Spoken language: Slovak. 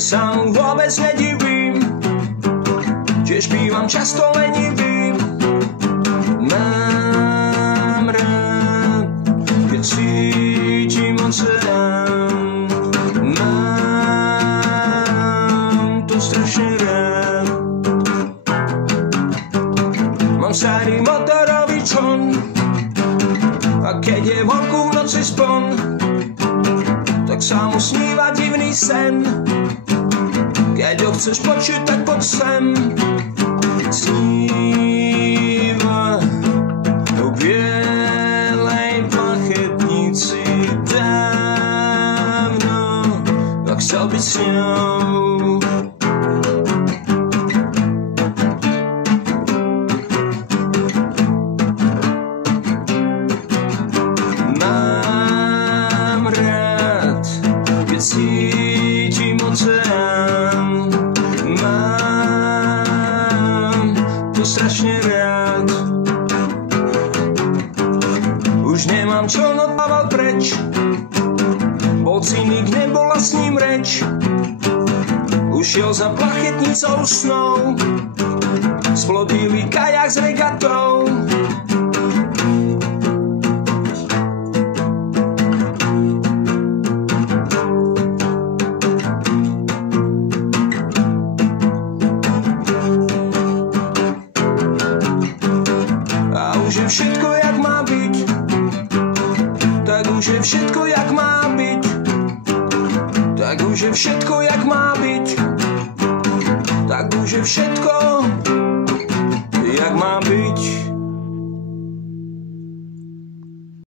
sa mu vôbec nedivím, tiež bývam často lenivým. Mám rád, keď cítim oceán, mám to strašne rád. Mám starý motorový čln, a keď je vonku v noci spon, tak sa mu sníva divný sen. Keď ho chceš počuť, tak poď sem. Sníva o bielej plachetnici dávno, ak chcel byť s ňou. Mám rád, keď cítim oceán, mám to strašne rád. Už nemám čo, odplával preč, bol cynik, nebola s ním reč. Ušiel za plachetnicou snou, splodili kajak s regatou. Už je všetko, jak má byť, tak už je všetko, jak má byť, tak už je všetko, jak má byť, tak už je všetko, jak má byť.